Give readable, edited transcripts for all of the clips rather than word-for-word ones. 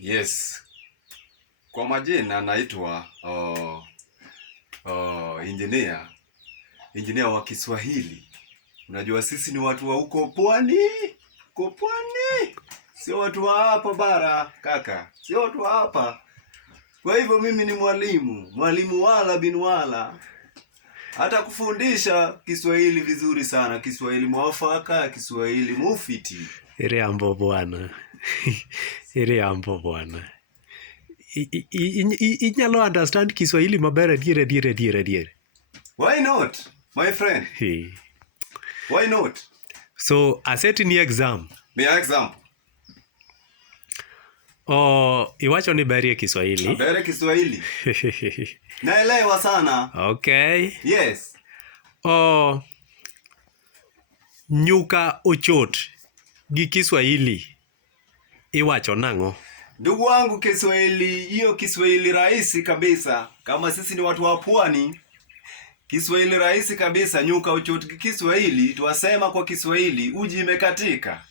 Yes. Kwa majina naitwa engineer wa Kiswahili. Unajua sisi ni watu wa huko pwani. Huko pwani. Sio watu wa hapa bara, kaka. Sio watu wa hapa. Kwa hivyo mimi ni mwalimu wala bin wala. Hata kufundisha Kiswahili vizuri sana, Kiswahili mwafaka, Kiswahili mufiti. Ere ambo bwana. Ere ambo bwana. Inyalo understand Kiswahili maber diere. Why not, my friend? Hey. Why not? So, asetini exam. Mia exam. Iwacho ni berie Kiswahili. Berie Kiswahili. Naelewa sana. Okay. Yes. Nyuka ochot gi Kiswahili iwacho nang'o? Ndugu wangu, hiyo Kiswahili rahisi kabisa. Kama sisi ni watu wa pwani, Kiswahili rahisi kabisa. Nyuka ochot gi Kiswahili tuwasema kwa Kiswahili uji imekatika.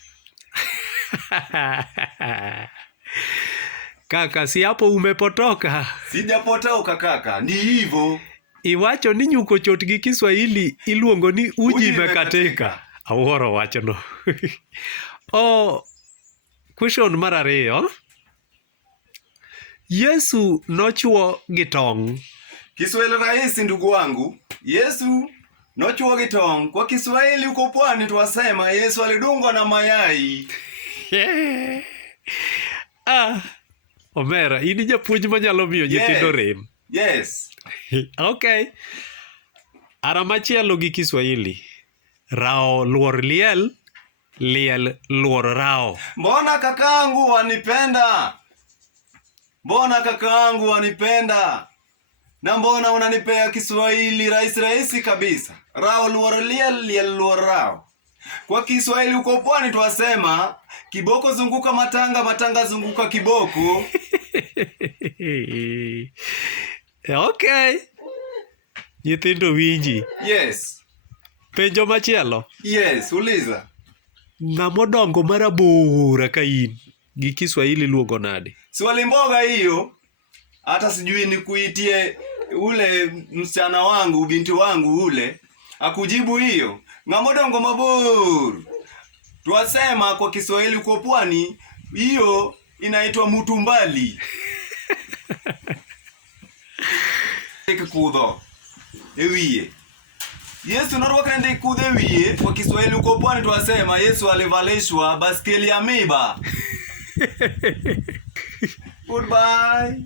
Kaka, si hapo umepotoka? Sijapotoka kaka, ni hivyo. Iwacho ni nyuka ochot gi Kiswahili iluongo ni uji imekatika. Awuoro wachono. Question mar ariyo. Yesu nochuo gi tong'. Kiswahili rahisi ndugu wangu. Yesu nochuo gi tong'. Kwa Kiswahili uko pwani tuwasema Yesu alidungwa na mayai. Omera, ini japuonj manyalo miyo nyithindo rem. Yes. Okay. Ara machielo gi Kiswahili. Rao luor liel, liel luor rao. Mbona kakaangu wanipenda? Mbona kakaangu wanipenda? Na mbona unanipea Kiswahili rahisi kabisa? Rao luor liel, liel luor rao. Kwa Kiswahili uko pwani tuwasema kiboko zunguka matanga, matanga zunguka kiboko. Okay. Nyithindo winji. Yes. Penjo machielo. Yes, uliza. Ng'amo dongo marabora ka in gi Kiswahili luongo nade? Swali mboga hiyo. Hata sijui nikuitie ule msichana wangu, binti wangu ule akujibu hiyo. Ng'amo dongo mabor. Tuwasema kwa Kiswahili uko pwani, hiyo inaitwa mutumbali. Kikudo. Ewiye. Yesu norwaka ndi kudhe wiye. Kwa Kiswahili uko pwani tuwasema Yesu alivalishwa baskeli ya miba. Goodbye.